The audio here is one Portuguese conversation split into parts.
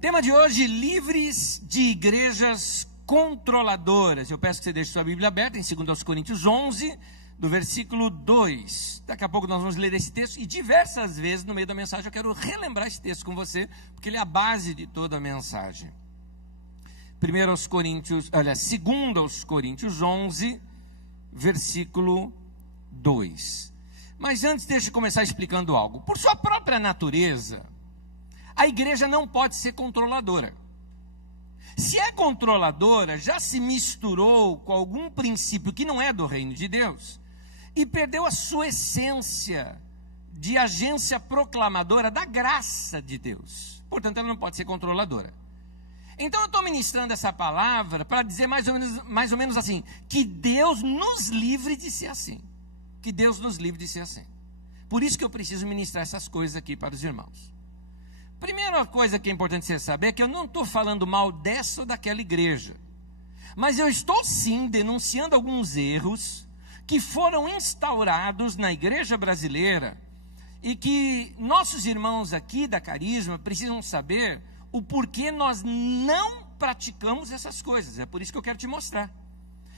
Tema de hoje: livres de igrejas controladoras. Eu peço que você deixe sua Bíblia aberta em 2 Coríntios 11, do versículo 2. Daqui a pouco nós vamos ler esse texto, e diversas vezes no meio da mensagem eu quero relembrar esse texto com você, porque ele é a base de toda a mensagem. 2 Coríntios 11, versículo 2. Mas antes, deixa eu começar explicando algo. Por sua própria natureza, a igreja não pode ser controladora. Se é controladora, já se misturou com algum princípio que não é do reino de Deus e perdeu a sua essência de agência proclamadora da graça de Deus. Portanto, ela não pode ser controladora. Então eu estou ministrando essa palavra para dizer mais ou menos assim: que Deus nos livre de ser assim. Que Deus nos livre de ser assim. Por isso que eu preciso ministrar essas coisas aqui para os irmãos. Primeira coisa que é importante você saber é que eu não estou falando mal dessa ou daquela igreja, mas eu estou sim denunciando alguns erros que foram instaurados na igreja brasileira e que nossos irmãos aqui da Carisma precisam saber o porquê nós não praticamos essas coisas. É por isso que eu quero te mostrar.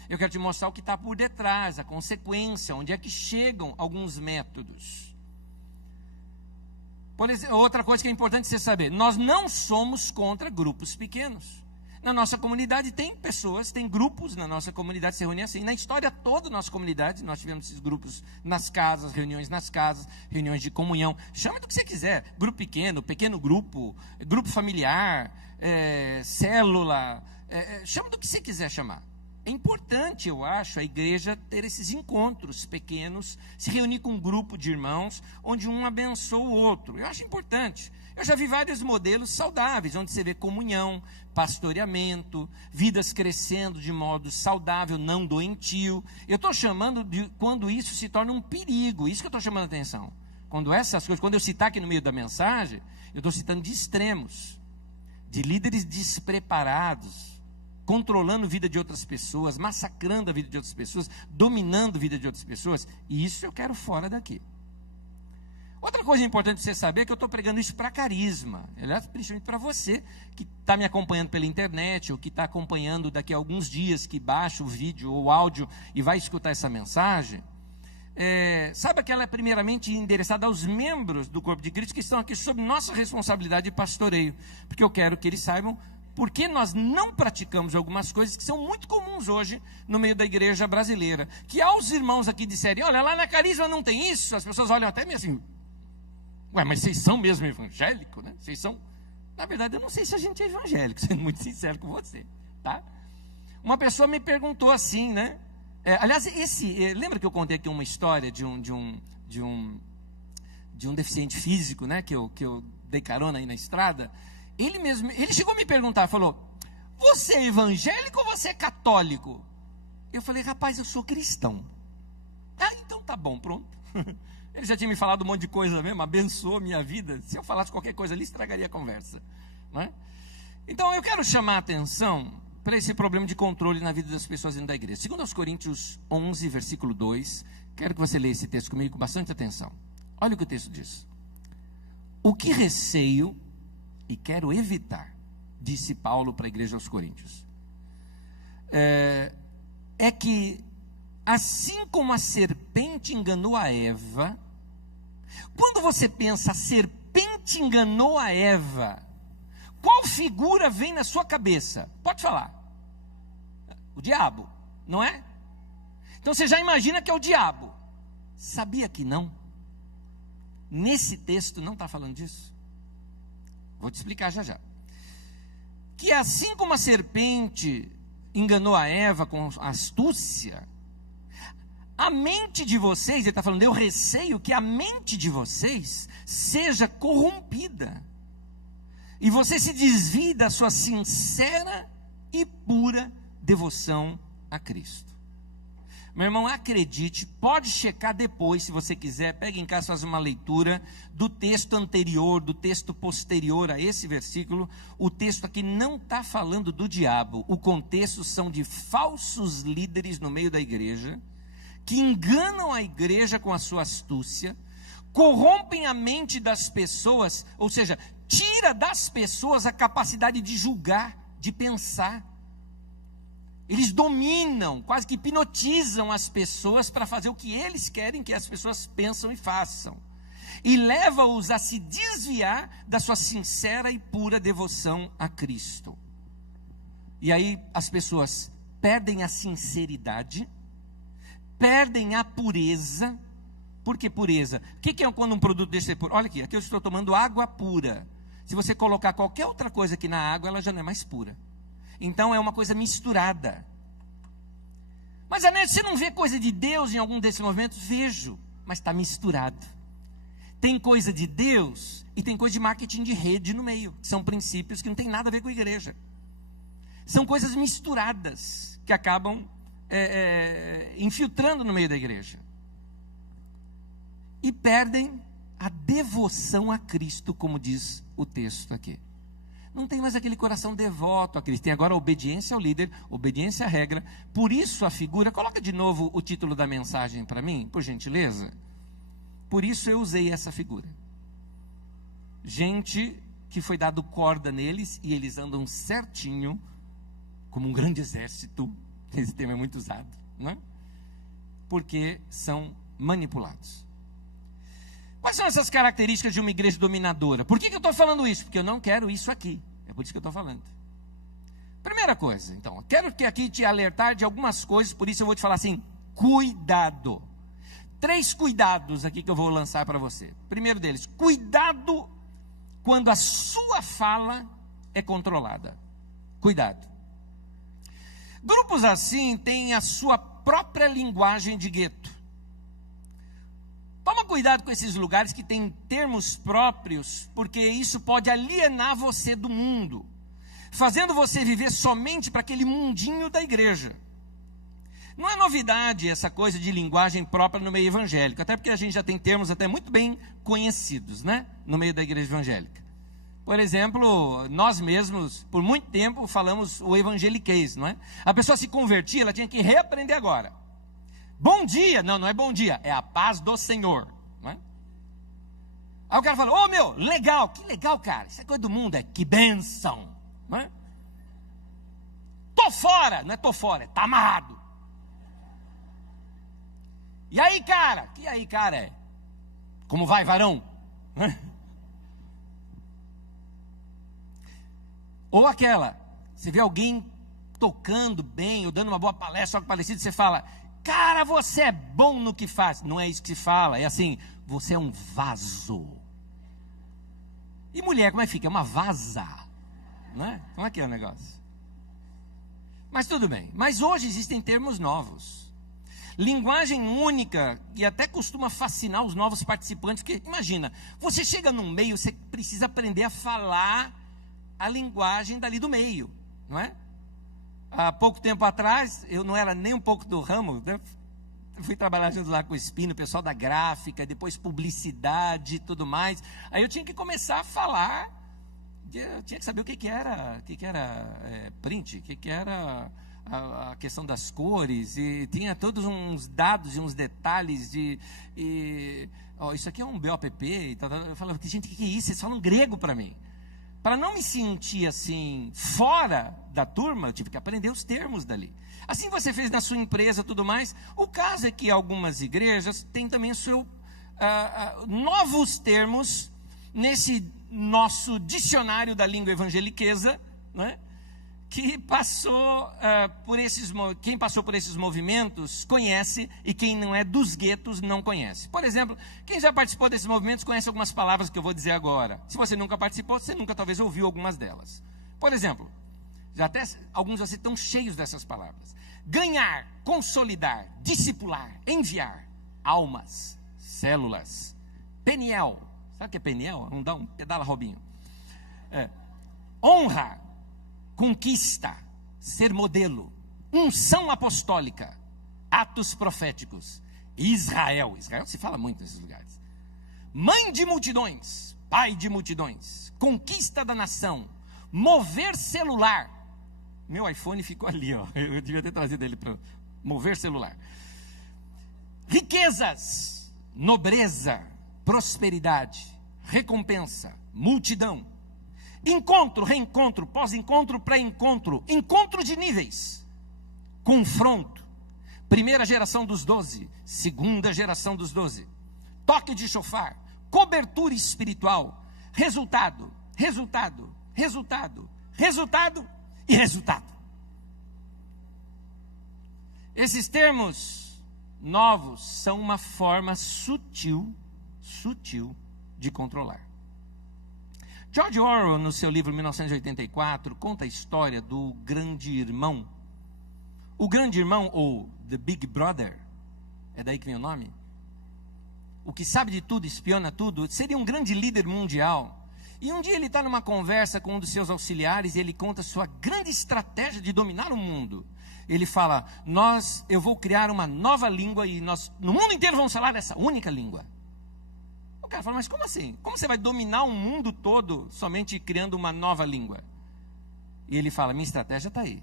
Eu quero te mostrar o que está por detrás, a consequência, onde é que chegam alguns métodos. Por exemplo, outra coisa que é importante você saber: nós não somos contra grupos pequenos. Na nossa comunidade tem pessoas, tem grupos na nossa comunidade que se reúnem assim. Na história toda da nossa comunidade, nós tivemos esses grupos nas casas, reuniões de comunhão. Chama do que você quiser: grupo pequeno, pequeno grupo, grupo familiar, célula, chama do que você quiser chamar. É importante, eu acho, a igreja ter esses encontros pequenos, se reunir com um grupo de irmãos, onde um abençoa o outro. Eu acho importante. Eu já vi vários modelos saudáveis, onde você vê comunhão, pastoreamento, vidas crescendo de modo saudável, não doentio. Eu estou chamando de quando isso se torna um perigo, isso que eu estou chamando a atenção. Quando essas coisas, quando eu citar aqui no meio da mensagem, eu estou citando de extremos, de líderes despreparados, controlando a vida de outras pessoas, massacrando a vida de outras pessoas, dominando a vida de outras pessoas. E isso eu quero fora daqui. Outra coisa importante você saber é que eu estou pregando isso para Carisma, aliás, principalmente para você que está me acompanhando pela internet, ou que está acompanhando daqui a alguns dias, que baixa o vídeo ou o áudio e vai escutar essa mensagem. Saiba que ela é primeiramente endereçada aos membros do corpo de Cristo que estão aqui sob nossa responsabilidade de pastoreio, porque eu quero que eles saibam porque nós não praticamos algumas coisas que são muito comuns hoje no meio da igreja brasileira. Que aos irmãos aqui disserem: olha, lá na Carisma não tem isso, as pessoas olham até meio assim: ué, mas vocês são mesmo evangélicos, né? Vocês são... Na verdade, eu não sei se a gente é evangélico, sendo muito sincero com você, tá? Uma pessoa me perguntou assim, né? Aliás, lembra que eu contei aqui uma história de um deficiente físico, né? Que eu dei carona aí na estrada. Ele chegou a me perguntar, falou: você é evangélico ou você é católico? Eu falei: rapaz, eu sou cristão. Ah, então tá bom, pronto. Ele já tinha me falado um monte de coisa mesmo, abençoou a minha vida. Se eu falasse qualquer coisa ali, estragaria a conversa, não é? Então eu quero chamar a atenção para esse problema de controle na vida das pessoas dentro da igreja. 2 Coríntios 11, versículo 2. Quero que você leia esse texto comigo com bastante atenção. Olha o que o texto diz: o que receio e quero evitar, disse Paulo para a igreja aos Coríntios, é que, assim como a serpente enganou a Eva, quando você pensa a serpente enganou a Eva, qual figura vem na sua cabeça? Pode falar. O diabo, não é? Então você já imagina que é o diabo. Sabia que não? Nesse texto não está falando disso. Vou te explicar já já. Que assim como a serpente enganou a Eva com astúcia, a mente de vocês, ele está falando: eu receio que a mente de vocês seja corrompida e você se desvie da sua sincera e pura devoção a Cristo. Meu irmão, acredite, pode checar depois, se você quiser, pega em casa, faz uma leitura do texto anterior, do texto posterior a esse versículo. O texto aqui não está falando do diabo, o contexto são de falsos líderes no meio da igreja, que enganam a igreja com a sua astúcia, corrompem a mente das pessoas, ou seja, tira das pessoas a capacidade de julgar, de pensar. Eles dominam, quase que hipnotizam as pessoas para fazer o que eles querem que as pessoas pensam e façam. E leva-os a se desviar da sua sincera e pura devoção a Cristo. E aí as pessoas perdem a sinceridade, perdem a pureza. Por que pureza? O que é quando um produto deixa de ser puro? Olha aqui eu estou tomando água pura. Se você colocar qualquer outra coisa aqui na água, ela já não é mais pura. Então é uma coisa misturada. Mas Anete, você não vê coisa de Deus em algum desses movimentos? Vejo, mas está misturado. Tem coisa de Deus e tem coisa de marketing de rede no meio. São princípios que não tem nada a ver com a igreja. São coisas misturadas que acabam infiltrando no meio da igreja. E perdem a devoção a Cristo, como diz o texto aqui. Não tem mais aquele coração devoto a Cristo. Tem agora a obediência ao líder, obediência à regra. Por isso a figura, coloca de novo o título da mensagem para mim, por gentileza. Por isso eu usei essa figura. Gente que foi dado corda neles e eles andam certinho, como um grande exército. Esse termo é muito usado, não é? Porque são manipulados. Quais são essas características de uma igreja dominadora? Por que eu estou falando isso? Porque eu não quero isso aqui. É por isso que eu estou falando. Primeira coisa, então, eu quero aqui te alertar de algumas coisas, por isso eu vou te falar assim, cuidado. 3 cuidados aqui que eu vou lançar para você. Primeiro deles, cuidado quando a sua fala é controlada. Cuidado. Grupos assim têm a sua própria linguagem de gueto. Toma cuidado com esses lugares que têm termos próprios, porque isso pode alienar você do mundo, fazendo você viver somente para aquele mundinho da igreja. Não é novidade essa coisa de linguagem própria no meio evangélico, até porque a gente já tem termos até muito bem conhecidos, né, no meio da igreja evangélica. Por exemplo, nós mesmos, por muito tempo, falamos o evangeliquez, não é? A pessoa se convertia, ela tinha que reaprender agora. Bom dia, não é bom dia, é a paz do Senhor, não é? Aí o cara fala, ô meu, legal, que legal, cara, isso é coisa do mundo, é que bênção, não é? Tô fora, não é tô fora, é tá amarrado. E aí, cara, é? Como vai, varão? Não é? Ou aquela, você vê alguém tocando bem, ou dando uma boa palestra, algo parecido, você fala, cara, você é bom no que faz. Não é isso que se fala, é assim, você é um vaso. E mulher, como é que fica? É uma vaza, não é? Como é que é o negócio? Mas tudo bem, mas hoje existem termos novos. Linguagem única, e até costuma fascinar os novos participantes, porque imagina, você chega num meio, você precisa aprender a falar a linguagem dali do meio, não é? Há pouco tempo atrás, eu não era nem um pouco do ramo, né? Eu fui trabalhar junto lá com o Espino, o pessoal da gráfica, depois publicidade e tudo mais. Aí eu tinha que começar a falar, eu tinha que saber o que era print, o que era a questão das cores, e tinha todos uns dados e uns detalhes isso aqui é um BOPP e tal. Eu falava, gente, o que é isso? Vocês falam grego para mim. Para não me sentir assim, fora da turma, eu tive que aprender os termos dali. Assim você fez na sua empresa e tudo mais. O caso é que algumas igrejas têm também novos termos nesse nosso dicionário da língua evangeliqueza, né? Que quem passou por esses movimentos conhece, e quem não é dos guetos não conhece. Por exemplo, quem já participou desses movimentos conhece algumas palavras que eu vou dizer agora. Se você nunca participou, você nunca talvez ouviu algumas delas. Por exemplo, já até alguns de vocês estão cheios dessas palavras. Ganhar, consolidar, discipular, enviar, almas, células, peniel. Sabe o que é peniel? Vamos dar um pedala, Robinho. Honra, conquista, ser modelo, unção apostólica, atos proféticos, Israel se fala muito nesses lugares, mãe de multidões, pai de multidões, conquista da nação, mover celular. Meu iPhone ficou ali, ó. Eu devia ter trazido ele para mover celular. Riquezas, nobreza, prosperidade, recompensa, multidão, Encontro, reencontro, pós-encontro, pré-encontro, encontro de níveis, confronto, primeira geração dos 12, segunda geração dos 12, toque de chofar, cobertura espiritual, resultado, resultado, resultado, resultado e resultado. Esses termos novos são uma forma sutil de controlar. George Orwell, no seu livro 1984, conta a história do Grande Irmão. O Grande Irmão, ou The Big Brother, é daí que vem o nome? O que sabe de tudo, espiona tudo, seria um grande líder mundial. E um dia ele está numa conversa com um dos seus auxiliares e ele conta sua grande estratégia de dominar o mundo. Ele fala, eu vou criar uma nova língua e nós, no mundo inteiro, vamos falar essa única língua. O cara fala, mas como assim? Como você vai dominar o mundo todo somente criando uma nova língua? E ele fala, minha estratégia está aí.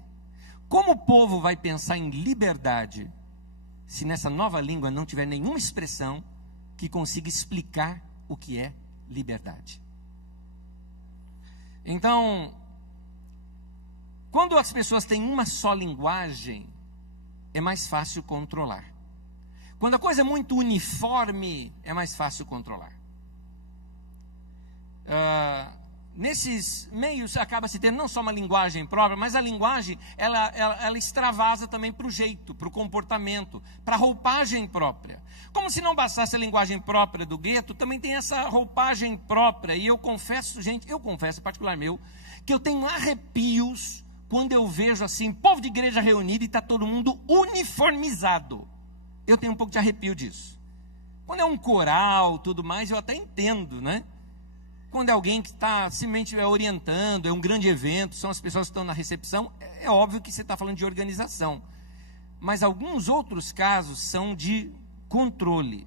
Como o povo vai pensar em liberdade se nessa nova língua não tiver nenhuma expressão que consiga explicar o que é liberdade? Então, quando as pessoas têm uma só linguagem, é mais fácil controlar. Quando a coisa é muito uniforme, é mais fácil controlar. Nesses meios acaba se tendo não só uma linguagem própria, mas a linguagem ela extravasa também para o jeito, para o comportamento, para a roupagem própria. Como se não bastasse a linguagem própria do gueto, também tem essa roupagem própria. E eu confesso, particular meu, que eu tenho arrepios quando eu vejo assim, povo de igreja reunido e está todo mundo uniformizado. Eu tenho um pouco de arrepio disso. Quando é um coral, tudo mais, eu até entendo, né? Quando é alguém que está simplesmente orientando, é um grande evento, são as pessoas que estão na recepção, é óbvio que você está falando de organização. Mas alguns outros casos são de controle.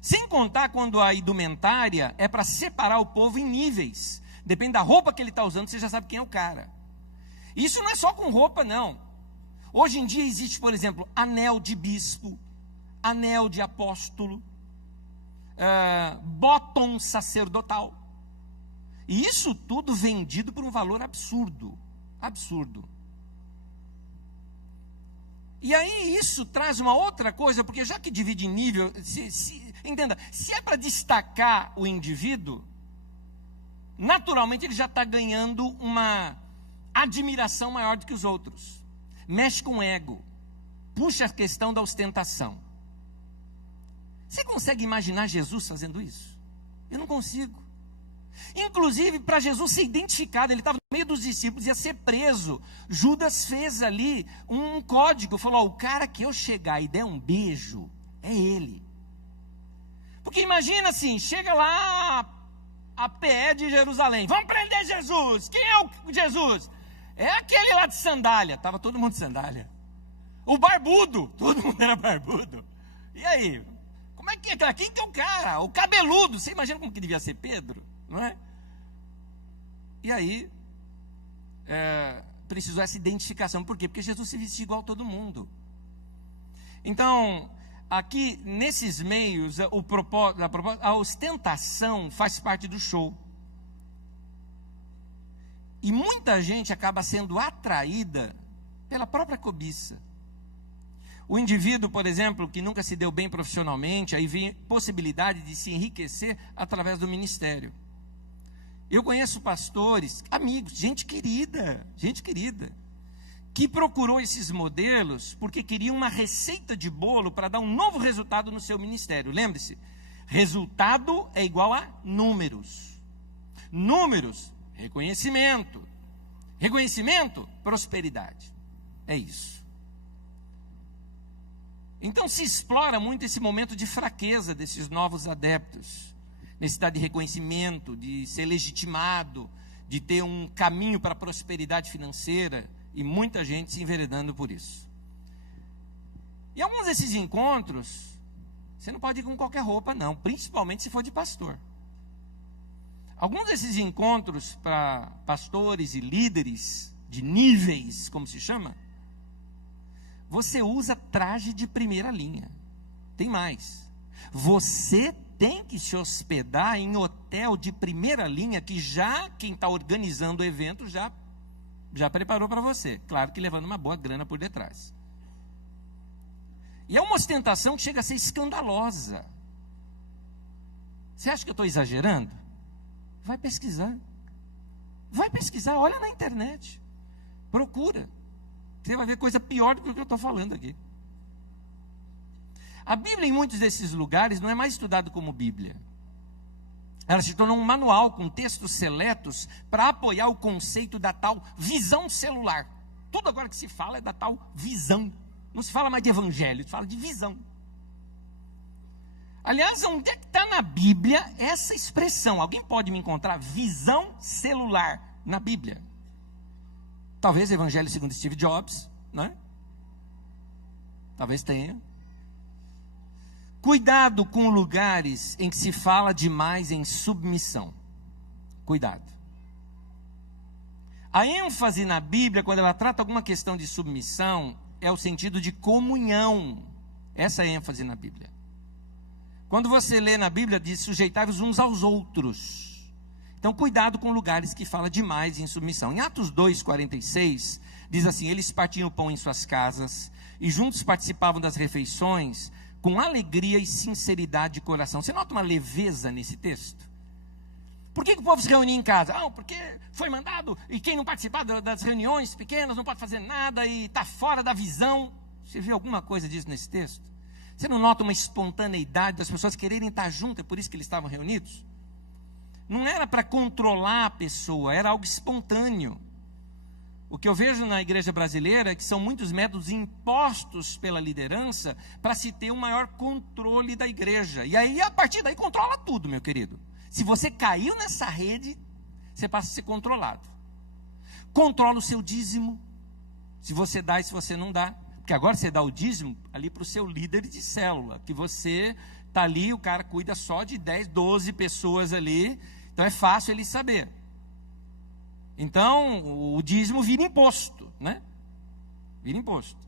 Sem contar quando a indumentária é para separar o povo em níveis. Depende da roupa que ele está usando, você já sabe quem é o cara. Isso não é só com roupa, não. Hoje em dia existe, por exemplo, anel de bispo, anel de apóstolo, bottom sacerdotal. E isso tudo vendido por um valor absurdo. Absurdo. E aí isso traz uma outra coisa, porque já que divide em nível, entenda, se é para destacar o indivíduo, naturalmente ele já está ganhando uma admiração maior do que os outros. Mexe com o ego, puxa a questão da ostentação. Você consegue imaginar Jesus fazendo isso? Eu não consigo. Inclusive, para Jesus ser identificado, ele estava no meio dos discípulos, ia ser preso. Judas fez ali um código, falou, o cara que eu chegar e der um beijo, é ele. Porque imagina assim, chega lá a PE de Jerusalém, vamos prender Jesus. Quem é o Jesus? É aquele lá de sandália, estava todo mundo de sandália. O barbudo, todo mundo era barbudo. E aí, como é que é? Quem que é o cara? O cabeludo, você imagina como que devia ser Pedro? Não é? E aí, precisou essa identificação. Por quê? Porque Jesus se vestia igual a todo mundo. Então, aqui, nesses meios, a ostentação faz parte do show. E muita gente acaba sendo atraída pela própria cobiça. O indivíduo, por exemplo, que nunca se deu bem profissionalmente, aí vem possibilidade de se enriquecer através do ministério. Eu conheço pastores, amigos, gente querida, que procurou esses modelos porque queria uma receita de bolo para dar um novo resultado no seu ministério. Lembre-se, resultado é igual a números. Números, reconhecimento. Reconhecimento, prosperidade. É isso. Então se explora muito esse momento de fraqueza desses novos adeptos. Necessidade de reconhecimento, de ser legitimado, de ter um caminho para a prosperidade financeira, e muita gente se enveredando por isso. E alguns desses encontros, você não pode ir com qualquer roupa não, principalmente se for de pastor. Alguns desses encontros para pastores e líderes de níveis, como se chama, você usa traje de primeira linha. Tem mais. Você tem que se hospedar em hotel de primeira linha, que já quem está organizando o evento já preparou para você. Claro que levando uma boa grana por detrás. E é uma ostentação que chega a ser escandalosa. Você acha que eu estou exagerando? Vai pesquisar. Vai pesquisar, olha na internet. Procura. Você vai ver coisa pior do que o que eu estou falando aqui. A Bíblia, em muitos desses lugares, não é mais estudada como Bíblia. Ela se tornou um manual com textos seletos para apoiar o conceito da tal visão celular. Tudo agora que se fala é da tal visão. Não se fala mais de evangelho, se fala de visão. Aliás, onde é que está na Bíblia essa expressão? Alguém pode me encontrar visão celular na Bíblia? Talvez Evangelho segundo Steve Jobs, né? Talvez tenha. Cuidado com lugares em que se fala demais em submissão. Cuidado. A ênfase na Bíblia, quando ela trata alguma questão de submissão, é o sentido de comunhão. Essa é a ênfase na Bíblia. Quando você lê na Bíblia, diz sujeitai-vos uns aos outros. Então, cuidado com lugares que fala demais em submissão. Em Atos 2:46, diz assim: eles partiam o pão em suas casas e juntos participavam das refeições com alegria e sinceridade de coração. Você nota uma leveza nesse texto? Por que o povo se reunia em casa? Porque foi mandado, e quem não participar das reuniões pequenas não pode fazer nada e está fora da visão. Você vê alguma coisa disso nesse texto? Você não nota uma espontaneidade das pessoas quererem estar juntas, é por isso que eles estavam reunidos? Não era para controlar a pessoa, era algo espontâneo. O que eu vejo na igreja brasileira é que são muitos métodos impostos pela liderança para se ter um maior controle da igreja. E aí, a partir daí, controla tudo, meu querido. Se você caiu nessa rede, você passa a ser controlado. Controla o seu dízimo, se você dá e se você não dá. Porque agora você dá o dízimo ali para o seu líder de célula, que você está ali, o cara cuida só de 10, 12 pessoas ali, então é fácil ele saber. Então, o dízimo vira imposto, né? Vira imposto.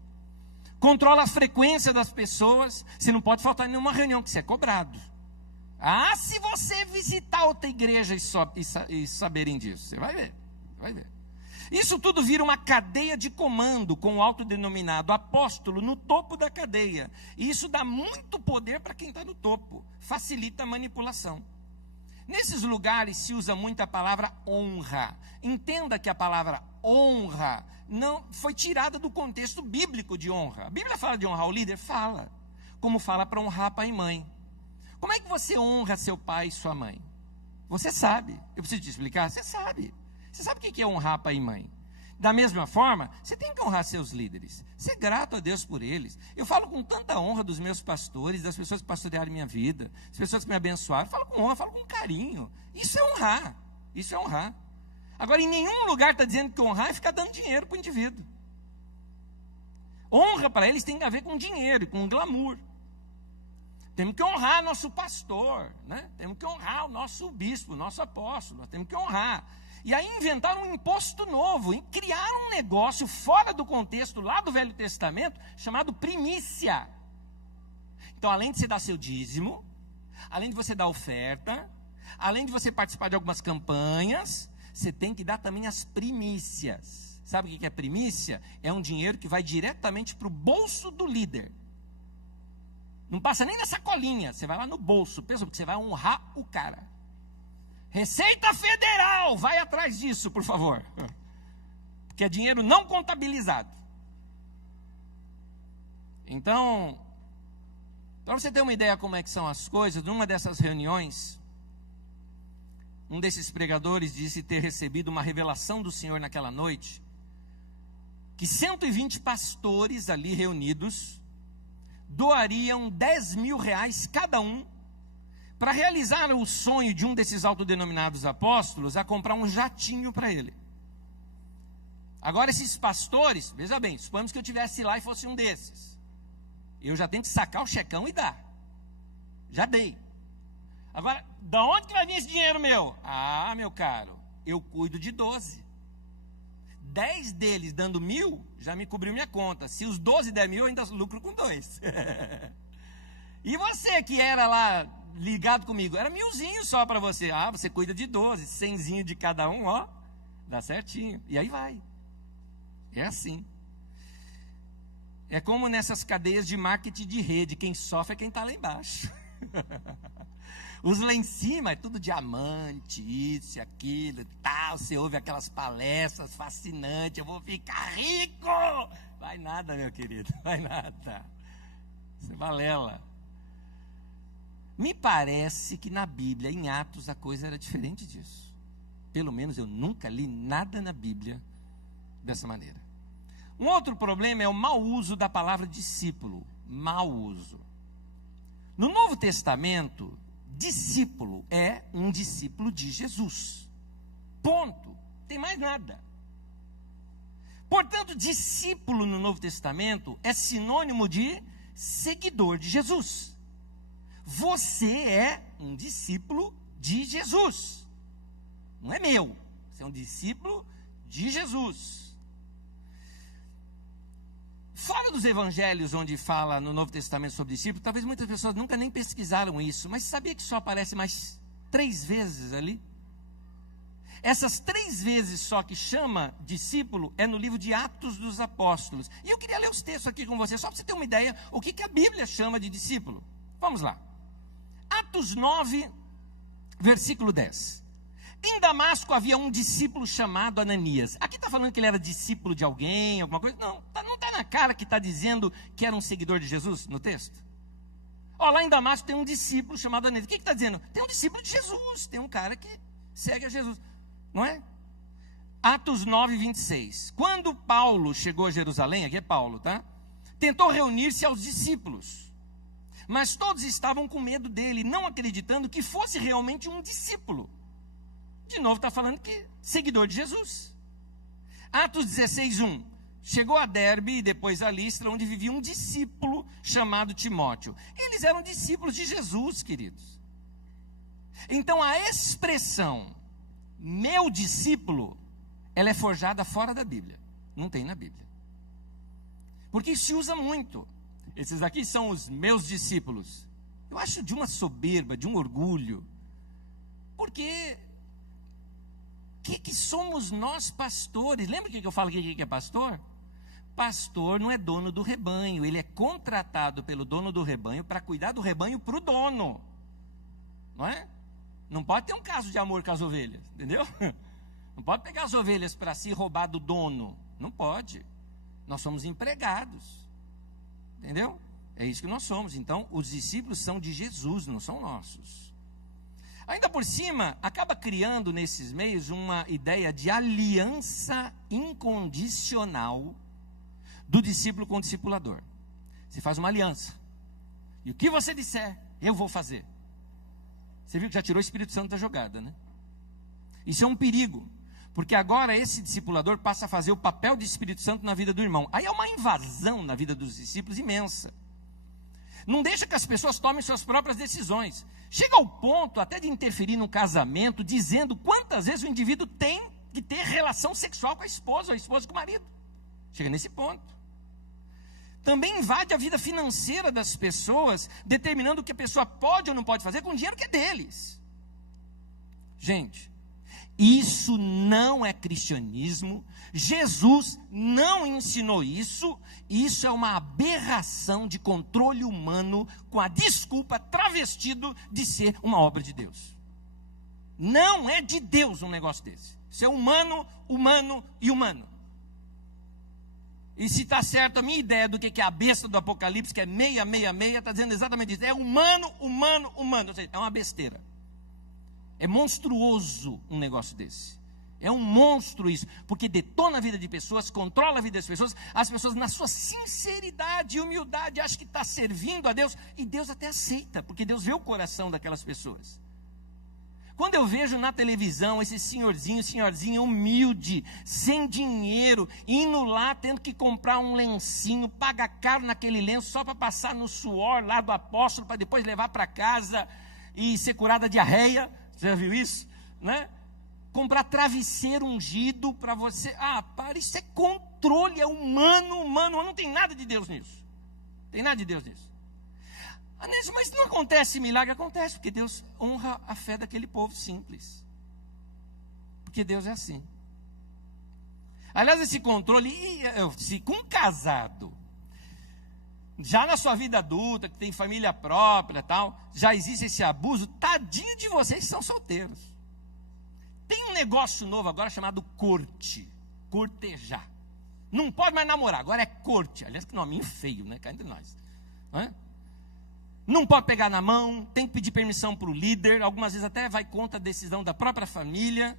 Controla a frequência das pessoas, você não pode faltar em nenhuma reunião, que você é cobrado. Se você visitar outra igreja e saberem disso, você vai ver, vai ver. Isso tudo vira uma cadeia de comando com o autodenominado apóstolo no topo da cadeia. E isso dá muito poder para quem está no topo, facilita a manipulação. Nesses lugares se usa muito a palavra honra. Entenda que a palavra honra não foi tirada do contexto bíblico de honra. A Bíblia fala de honrar o líder? Fala. Como fala para honrar pai e mãe. Como é que você honra seu pai e sua mãe? Você sabe. Eu preciso te explicar? Você sabe. Você sabe o que é honrar pai e mãe? Da mesma forma, você tem que honrar seus líderes. Ser grato a Deus por eles. Eu falo com tanta honra dos meus pastores, das pessoas que pastorearam minha vida, das pessoas que me abençoaram. Eu falo com honra, eu falo com carinho. Isso é honrar. Isso é honrar. Agora, em nenhum lugar está dizendo que honrar é ficar dando dinheiro para o indivíduo. Honra para eles tem a ver com dinheiro e com glamour. Temos que honrar nosso pastor, né? Temos que honrar o nosso bispo, o nosso apóstolo. Nós temos que honrar. E aí inventaram um imposto novo, e criaram um negócio fora do contexto, lá do Velho Testamento, chamado primícia. Então, além de você dar seu dízimo, além de você dar oferta, além de você participar de algumas campanhas, você tem que dar também as primícias. Sabe o que é primícia? É um dinheiro que vai diretamente para o bolso do líder. Não passa nem na sacolinha, você vai lá no bolso, pensa, porque você vai honrar o cara. Receita Federal, vai atrás disso, por favor. Porque é dinheiro não contabilizado. Então, para você ter uma ideia como é que são as coisas, numa dessas reuniões, um desses pregadores disse ter recebido uma revelação do Senhor naquela noite, que 120 pastores ali reunidos doariam 10 mil reais cada um para realizar o sonho de um desses autodenominados apóstolos a comprar um jatinho para ele. Agora esses pastores, veja bem, suponhamos que eu estivesse lá e fosse um desses. Eu já tenho que sacar o checão e dar. Já dei. Agora, da onde que vai vir esse dinheiro meu? Meu caro, eu cuido de 12. 10 deles dando 1.000, já me cobriu minha conta. Se os 12 der 1.000, eu ainda lucro com 2. E você que era lá ligado comigo, era 1.000zinho só para você. Ah, você cuida de 12, 100zinho de cada um, ó, dá certinho. E aí vai. É assim. É como nessas cadeias de marketing de rede, quem sofre é quem está lá embaixo. Os lá em cima é tudo diamante, isso e aquilo e tal. Você ouve aquelas palestras fascinantes, eu vou ficar rico. Vai nada, meu querido, vai nada. Você balela. Me parece que na Bíblia, em Atos, a coisa era diferente disso. Pelo menos eu nunca li nada na Bíblia dessa maneira. Um outro problema é o mau uso da palavra discípulo. Mau uso. No Novo Testamento, discípulo é um discípulo de Jesus. Ponto. Tem mais nada. Portanto, discípulo no Novo Testamento é sinônimo de seguidor de Jesus. Você é um discípulo de Jesus. Não é meu. Você é um discípulo de Jesus. Fora dos evangelhos onde fala no Novo Testamento sobre discípulo, talvez muitas pessoas nunca nem pesquisaram isso, mas sabia que só aparece mais 3 vezes ali? Essas 3 vezes só que chama discípulo é no livro de Atos dos Apóstolos. E eu queria ler os textos aqui com você, só para você ter uma ideia o que a Bíblia chama de discípulo. Vamos lá. Atos 9, versículo 10. Em Damasco havia um discípulo chamado Ananias. Aqui está falando que ele era discípulo de alguém, alguma coisa? Não, não está na cara que está dizendo que era um seguidor de Jesus no texto? Ó, lá em Damasco tem um discípulo chamado Ananias. O que está dizendo? Tem um discípulo de Jesus, tem um cara que segue a Jesus, não é? Atos 9, 26. Quando Paulo chegou a Jerusalém, aqui é Paulo, tá? Tentou reunir-se aos discípulos, mas todos estavam com medo dele, não acreditando que fosse realmente um discípulo. De novo está falando que seguidor de Jesus. Atos 16, 1. Chegou a Derbe e depois a Listra, onde vivia um discípulo chamado Timóteo. Eles eram discípulos de Jesus, queridos. Então a expressão meu discípulo, ela é forjada fora da Bíblia. Não tem na Bíblia. Porque isso se usa muito. Esses aqui são os meus discípulos. Eu acho de uma soberba, de um orgulho. Porque que somos nós pastores? Lembra que eu falo que é pastor? Pastor não é dono do rebanho, ele é contratado pelo dono do rebanho para cuidar do rebanho para o dono, não é? Não pode ter um caso de amor com as ovelhas, entendeu? Não pode pegar as ovelhas para si e roubar do dono, não pode. Nós somos empregados, entendeu? É isso que nós somos. Então, os discípulos são de Jesus, não são nossos. Ainda por cima, acaba criando nesses meios uma ideia de aliança incondicional do discípulo com o discipulador. Você faz uma aliança. E o que você disser, eu vou fazer. Você viu que já tirou o Espírito Santo da jogada, né? Isso é um perigo. Porque agora esse discipulador passa a fazer o papel de Espírito Santo na vida do irmão. Aí é uma invasão na vida dos discípulos imensa. Não deixa que as pessoas tomem suas próprias decisões. Chega ao ponto até de interferir no casamento, dizendo quantas vezes o indivíduo tem que ter relação sexual com a esposa, ou a esposa com o marido. Chega nesse ponto. Também invade a vida financeira das pessoas, determinando o que a pessoa pode ou não pode fazer com o dinheiro que é deles. Gente, isso não é cristianismo. Jesus não ensinou isso. Isso é uma aberração de controle humano com a desculpa travestido de ser uma obra de Deus. Não é de Deus um negócio desse. Isso é humano, humano e humano. E se está certo a minha ideia do que é a besta do Apocalipse, que é 666, está dizendo exatamente isso. É humano, humano, humano. Ou seja, é uma besteira. É monstruoso um negócio desse. É um monstro isso, porque detona a vida de pessoas, controla a vida das pessoas. As pessoas, na sua sinceridade e humildade, acham que está servindo a Deus, e Deus até aceita, porque Deus vê o coração daquelas pessoas. Quando eu vejo na televisão esse senhorzinho humilde, sem dinheiro, indo lá, tendo que comprar um lencinho, paga caro naquele lenço, só para passar no suor lá do apóstolo, para depois levar para casa e ser curada da diarreia. Você já viu isso? Né? Comprar travesseiro ungido para você. Para, isso é controle, é humano, não tem nada de Deus nisso. Tem nada de Deus nisso. Anésio, mas não acontece milagre? Acontece, porque Deus honra a fé daquele povo simples. Porque Deus é assim. Aliás, esse controle, se com um casado, já na sua vida adulta, que tem família própria e tal, já existe esse abuso, tadinho de vocês que são solteiros. Tem um negócio novo agora chamado corte, cortejar. Não pode mais namorar, agora é corte. Aliás, que nominho feio, né? Cá entre nós. Não pode pegar na mão, tem que pedir permissão para o líder, algumas vezes até vai contra a decisão da própria família.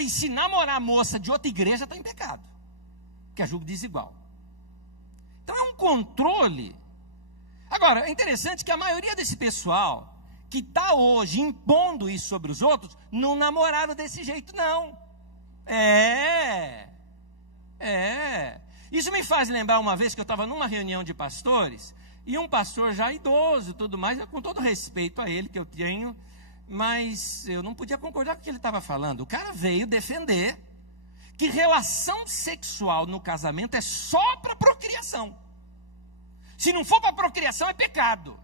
E se namorar a moça de outra igreja, está em pecado, que é julgo desigual. Então é um controle. Agora, é interessante que a maioria desse pessoal que está hoje impondo isso sobre os outros, não namoraram desse jeito, não. Isso me faz lembrar uma vez que eu estava numa reunião de pastores, e um pastor já idoso, tudo mais, com todo respeito a ele que eu tenho, mas eu não podia concordar com o que ele estava falando. O cara veio defender que relação sexual no casamento é só para procriação. Se não for para procriação, é pecado.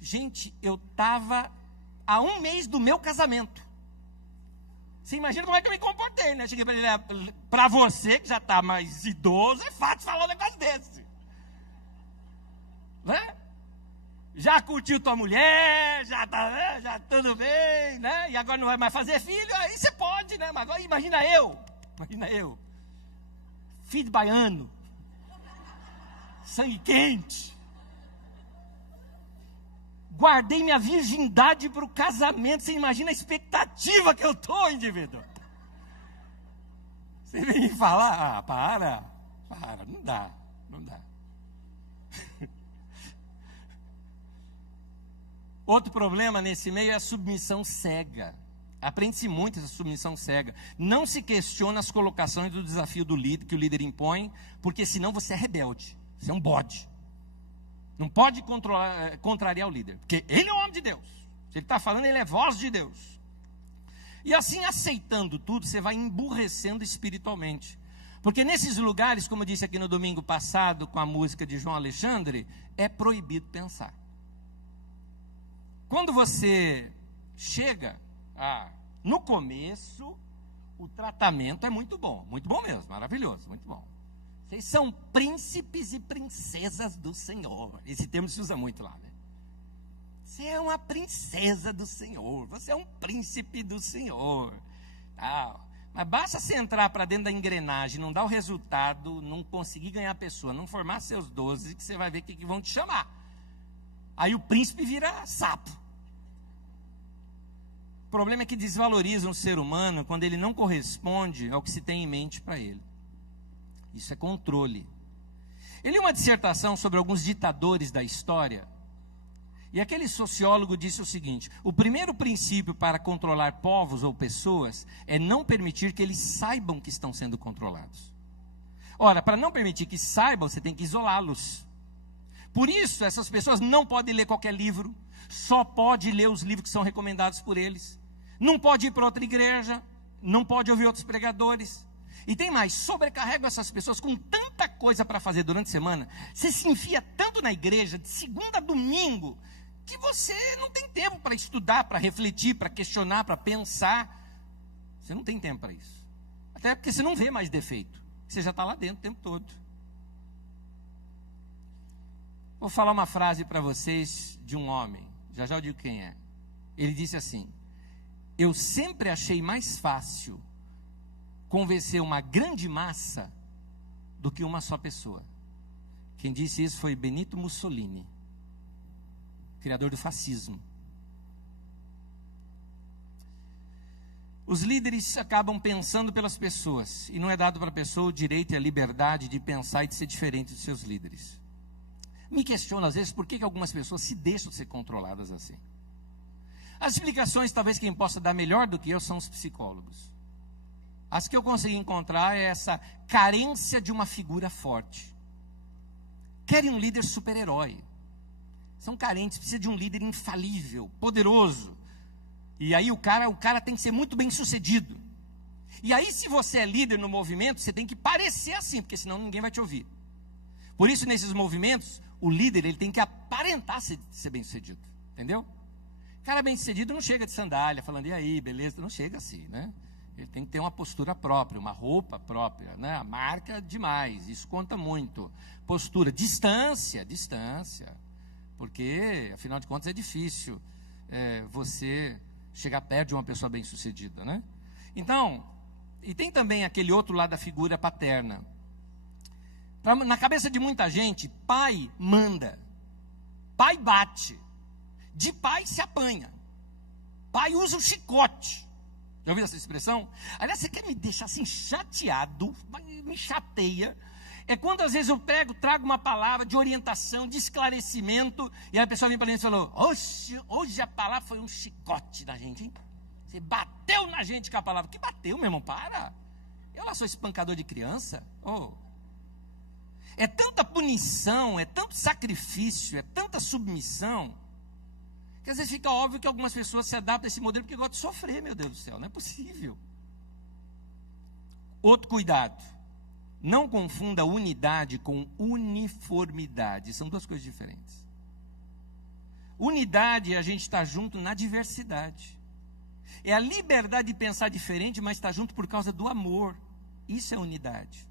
Gente, eu estava há 1 mês do meu casamento. Você imagina como é que eu me comportei, né? Cheguei para ele, para você que já está mais idoso, é fácil falar um negócio desse. Né? Já curtiu tua mulher, já tudo bem, né? E agora não vai mais fazer filho, aí você pode, né? Mas agora imagina eu, filho de baiano, sangue quente, guardei minha virgindade para o casamento. Você imagina a expectativa que eu estou, indivíduo. Você vem me falar, para, não dá. Outro problema nesse meio é a submissão cega. Aprende-se muito essa submissão cega. Não se questiona as colocações do desafio do líder, que o líder impõe, porque senão você é rebelde, você é um bode. Não pode contrariar o líder, porque ele é o homem de Deus. Se ele está falando, ele é voz de Deus. E assim, aceitando tudo, você vai emburrecendo espiritualmente. Porque nesses lugares, como eu disse aqui no domingo passado, com a música de João Alexandre, é proibido pensar. Quando você chega, no começo, o tratamento é muito bom mesmo, maravilhoso, muito bom. Vocês são príncipes e princesas do Senhor. Esse termo se usa muito lá, né? Você é uma princesa do Senhor, você é um príncipe do Senhor. Mas basta você entrar para dentro da engrenagem, não dar o resultado, não conseguir ganhar a pessoa, não formar seus 12, que você vai ver o que vão te chamar. Aí o príncipe vira sapo. O problema é que desvalorizam o ser humano quando ele não corresponde ao que se tem em mente para ele. Isso é controle. Eu li uma dissertação sobre alguns ditadores da história, e aquele sociólogo disse o seguinte: o primeiro princípio para controlar povos ou pessoas é não permitir que eles saibam que estão sendo controlados. Ora, para não permitir que saibam, você tem que isolá-los. Por isso, essas pessoas não podem ler qualquer livro, só pode ler os livros que são recomendados por eles. Não pode ir para outra igreja, não pode ouvir outros pregadores. E tem mais, sobrecarrega essas pessoas com tanta coisa para fazer durante a semana. Você se enfia tanto na igreja, de segunda a domingo, que você não tem tempo para estudar, para refletir, para questionar, para pensar. Você não tem tempo para isso. Até porque você não vê mais defeito. Você já está lá dentro o tempo todo. Vou falar uma frase para vocês de um homem. Já eu digo quem é. Ele disse assim: eu sempre achei mais fácil convencer uma grande massa do que uma só pessoa. Quem disse isso foi Benito Mussolini, criador do fascismo. Os líderes acabam pensando pelas pessoas, e não é dado para a pessoa o direito e a liberdade de pensar e de ser diferente dos seus líderes. Me questiono às vezes por que algumas pessoas se deixam ser controladas assim. As explicações, talvez quem possa dar melhor do que eu, são os psicólogos. As que eu consegui encontrar é essa carência de uma figura forte. Querem um líder super-herói. São carentes, precisam de um líder infalível, poderoso. E aí o cara tem que ser muito bem sucedido. E aí, se você é líder no movimento, você tem que parecer assim, porque senão ninguém vai te ouvir. Por isso, nesses movimentos, o líder ele tem que aparentar ser bem-sucedido, entendeu? Cara bem-sucedido não chega de sandália, falando, e aí, beleza? Não chega assim, né? Ele tem que ter uma postura própria, uma roupa própria, né? A marca demais, isso conta muito. Postura, distância, porque, afinal de contas, é difícil você chegar perto de uma pessoa bem-sucedida, né? Então, e tem também aquele outro lado da figura paterna. Na cabeça de muita gente, pai manda, pai bate, de pai se apanha, pai usa o chicote. Já ouviu essa expressão? Aliás, você quer me deixar assim chateado, me chateia, é quando às vezes eu trago uma palavra de orientação, de esclarecimento, e a pessoa vem para mim e falou, hoje a palavra foi um chicote na gente, hein? Você bateu na gente com a palavra. Que bateu, meu irmão? Para. Eu lá sou espancador de criança. É tanta punição, é tanto sacrifício, é tanta submissão, que às vezes fica óbvio que algumas pessoas se adaptam a esse modelo porque gostam de sofrer, meu Deus do céu. Não é possível. Outro cuidado. Não confunda unidade com uniformidade. São duas coisas diferentes. Unidade é a gente estar junto na diversidade. É a liberdade de pensar diferente, mas estar junto por causa do amor. Isso é unidade.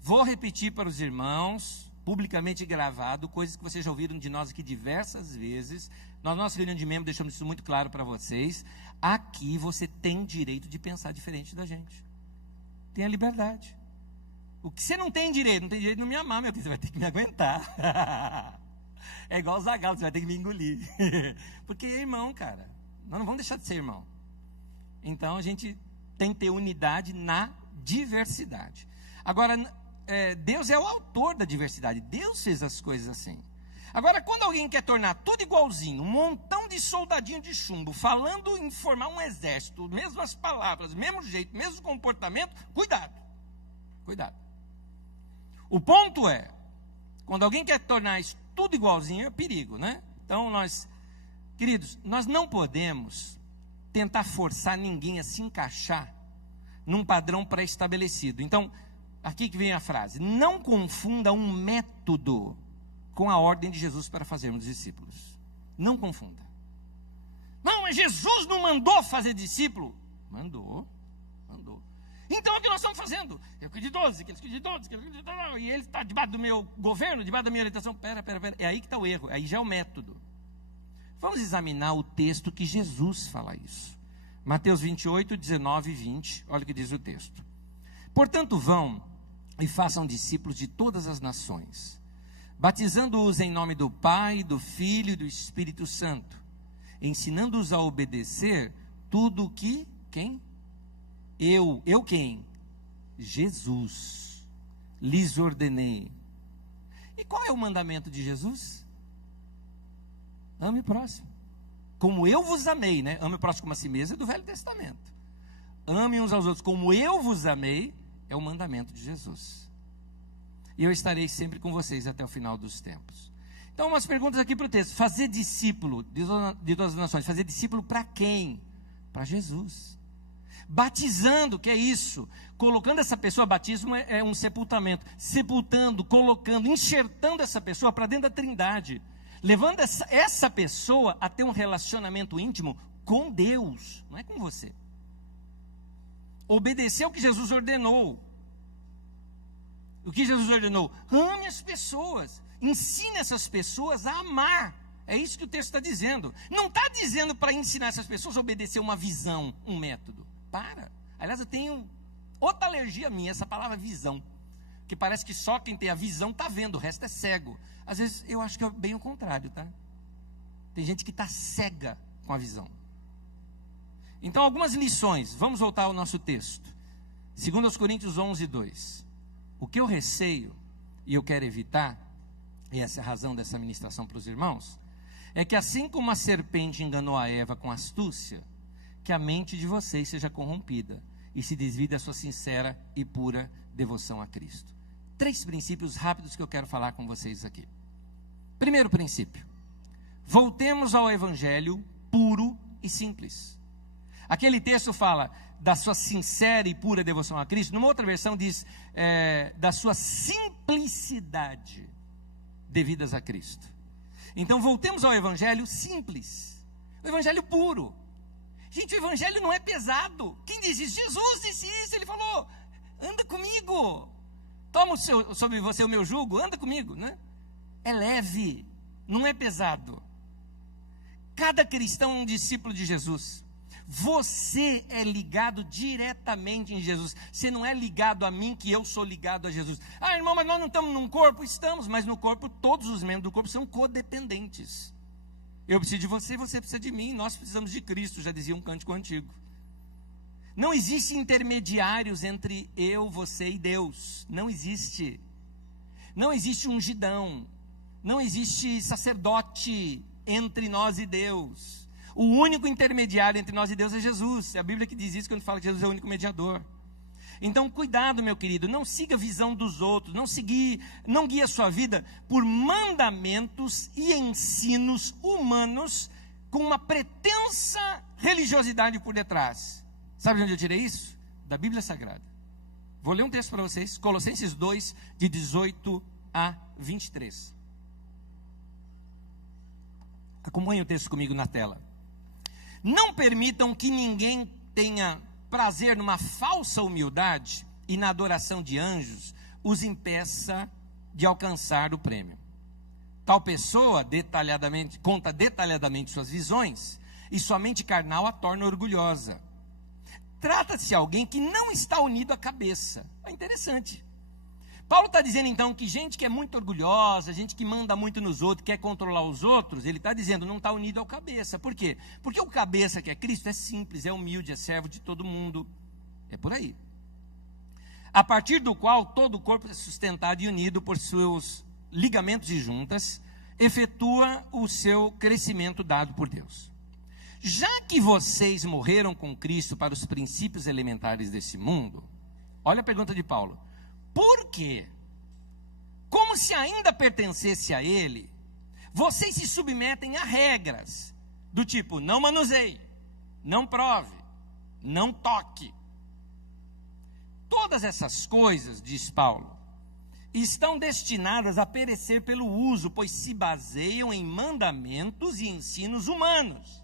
Vou repetir para os irmãos, publicamente gravado, coisas que vocês já ouviram de nós aqui diversas vezes. Na nossa reunião de membros deixamos isso muito claro para vocês. Aqui você tem direito de pensar diferente da gente. Tem a liberdade. O que você não tem direito de não me amar, meu filho, você vai ter que me aguentar. É igual os Zagalo, você vai ter que me engolir. Porque é irmão, cara. Nós não vamos deixar de ser irmão. Então a gente tem que ter unidade na diversidade. Agora, Deus é o autor da diversidade. Deus fez as coisas assim. Agora, quando alguém quer tornar tudo igualzinho, um montão de soldadinho de chumbo, falando em formar um exército, mesmas palavras, mesmo jeito, mesmo comportamento, cuidado. Cuidado. O ponto é, quando alguém quer tornar isso tudo igualzinho, é perigo, né? Então, queridos, nós não podemos tentar forçar ninguém a se encaixar num padrão pré-estabelecido. Então, aqui que vem a frase: não confunda um método com a ordem de Jesus para fazermos discípulos. Não confunda. Não, mas Jesus não mandou fazer discípulo. Mandou. Então, é o que nós estamos fazendo? Eu cuido de 12, aqueles cuidam de 12, e ele está debaixo do meu governo, debaixo da minha orientação. Pera. É aí que está o erro, aí já é o método. Vamos examinar o texto que Jesus fala isso. Mateus 28, 19 e 20, olha o que diz o texto. Portanto, vão e façam discípulos de todas as nações, batizando-os em nome do Pai, do Filho e do Espírito Santo, ensinando-os a obedecer tudo o que, quem? Quem? Jesus lhes ordenei. E qual é o mandamento de Jesus? Ame o próximo. Como eu vos amei, né? Ame o próximo como a si mesmo, é do Velho Testamento. Ame uns aos outros como eu vos amei, é o mandamento de Jesus. E eu estarei sempre com vocês até o final dos tempos. Então, umas perguntas aqui para o texto. Fazer discípulo de todas as nações. Fazer discípulo para quem? Para Jesus. Batizando, que é isso? Colocando essa pessoa, batismo é um sepultamento. Sepultando, colocando, enxertando essa pessoa para dentro da Trindade. Levando essa pessoa a ter um relacionamento íntimo com Deus, não é com você. Obedecer o que Jesus ordenou. O que Jesus ordenou? Ame as pessoas. Ensine essas pessoas a amar. É isso que o texto está dizendo. Não está dizendo para ensinar essas pessoas a obedecer uma visão, um método. Para. Aliás, eu tenho outra alergia minha, essa palavra visão. Que parece que só quem tem a visão está vendo, o resto é cego. Às vezes eu acho que é bem o contrário, tá? Tem gente que está cega com a visão. Então, algumas lições. Vamos voltar ao nosso texto. 2 Coríntios 11, 2. O que eu receio e eu quero evitar, e essa é a razão dessa ministração para os irmãos, é que assim como a serpente enganou a Eva com astúcia, que a mente de vocês seja corrompida e se desvie da sua sincera e pura devoção a Cristo. 3 princípios rápidos que eu quero falar com vocês aqui. Primeiro princípio: voltemos ao evangelho puro e simples. Aquele texto fala da sua sincera e pura devoção a Cristo. Numa outra versão diz da sua simplicidade devidas a Cristo. Então voltemos ao evangelho simples, o evangelho puro. Gente, o evangelho não é pesado. Quem diz isso? Jesus disse isso, ele falou, anda comigo, toma sobre você o meu jugo, anda comigo, né? É leve, não é pesado. Cada cristão é um discípulo de Jesus. Você é ligado diretamente em Jesus. Você não é ligado a mim, que eu sou ligado a Jesus. Ah, irmão, mas nós não estamos num corpo? Estamos, mas no corpo todos os membros do corpo são codependentes. Eu preciso de você, você precisa de mim, nós precisamos de Cristo, já dizia um cântico antigo. Não existe intermediários entre eu, você e Deus. Não existe. Não existe ungidão. Não existe sacerdote entre nós e Deus. O único intermediário entre nós e Deus é Jesus. É a Bíblia que diz isso quando fala que Jesus é o único mediador. Então, cuidado, meu querido, não siga a visão dos outros, não guie a sua vida por mandamentos e ensinos humanos com uma pretensa religiosidade por detrás. Sabe de onde eu tirei isso? Da Bíblia Sagrada. Vou ler um texto para vocês, Colossenses 2, de 18 a 23. Acompanhe o texto comigo na tela. Não permitam que ninguém tenha prazer numa falsa humildade e na adoração de anjos os impeça de alcançar o prêmio. Tal pessoa conta detalhadamente suas visões e sua mente carnal a torna orgulhosa. Trata-se de alguém que não está unido à cabeça. É interessante. Paulo está dizendo então que gente que é muito orgulhosa, gente que manda muito nos outros, quer controlar os outros, ele está dizendo não está unido ao cabeça. Por quê? Porque o cabeça que é Cristo é simples, é humilde, é servo de todo mundo. É por aí. A partir do qual todo o corpo é sustentado e unido por seus ligamentos e juntas, efetua o seu crescimento dado por Deus. Já que vocês morreram com Cristo para os princípios elementares desse mundo, olha a pergunta de Paulo. Por quê? Como se ainda pertencesse a ele, vocês se submetem a regras do tipo, não manuseie, não prove, não toque. Todas essas coisas, diz Paulo, estão destinadas a perecer pelo uso, pois se baseiam em mandamentos e ensinos humanos.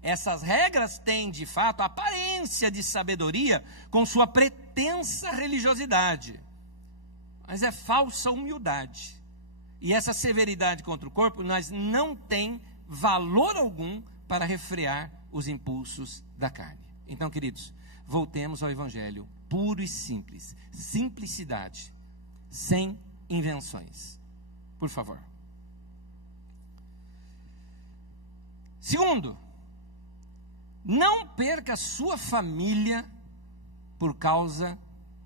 Essas regras têm, de fato, a aparência de sabedoria com sua pretensa religiosidade. Mas é falsa humildade. E essa severidade contra o corpo, nós não tem valor algum para refrear os impulsos da carne. Então, queridos, voltemos ao evangelho puro e simples. Simplicidade, sem invenções. Por favor. Segundo, não perca a sua família por causa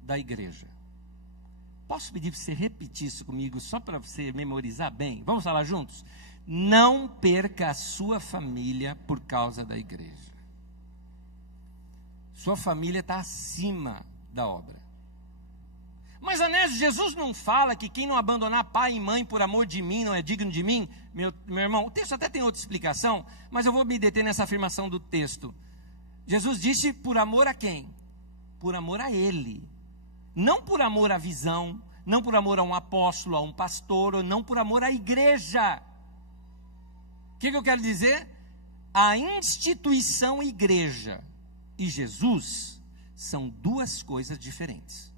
da igreja. Posso pedir para você repetir isso comigo, só para você memorizar bem? Vamos falar juntos? Não perca a sua família por causa da igreja. Sua família está acima da obra. Mas, Anésio, Jesus não fala que quem não abandonar pai e mãe por amor de mim não é digno de mim? Meu irmão, o texto até tem outra explicação, mas eu vou me deter nessa afirmação do texto. Jesus disse por amor a quem? Por amor a Ele. Não por amor à visão, não por amor a um apóstolo, a um pastor, ou não por amor à igreja. O que eu quero dizer? A instituição igreja e Jesus são duas coisas diferentes.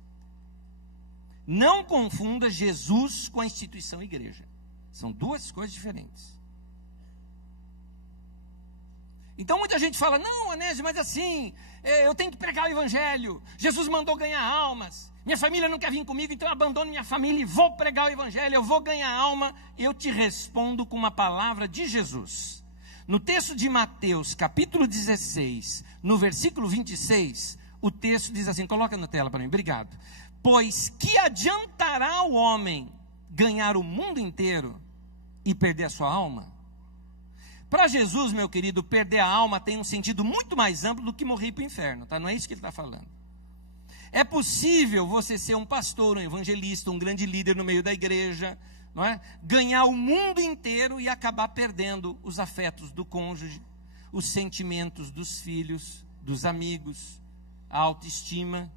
Não confunda Jesus com a instituição igreja. São duas coisas diferentes. Então muita gente fala, não, Anésio, mas assim, eu tenho que pregar o evangelho. Jesus mandou ganhar almas. Minha família não quer vir comigo, então eu abandono minha família e vou pregar o evangelho, eu vou ganhar alma. Eu te respondo com uma palavra de Jesus. No texto de Mateus, capítulo 16, no versículo 26, o texto diz assim, coloca na tela para mim, obrigado. Pois que adiantará o homem ganhar o mundo inteiro e perder a sua alma? Para Jesus, meu querido, perder a alma tem um sentido muito mais amplo do que morrer para o inferno, tá? Não é isso que ele está falando. É possível você ser um pastor, um evangelista, um grande líder no meio da igreja, não é? Ganhar o mundo inteiro e acabar perdendo os afetos do cônjuge, os sentimentos dos filhos dos amigos, a autoestima,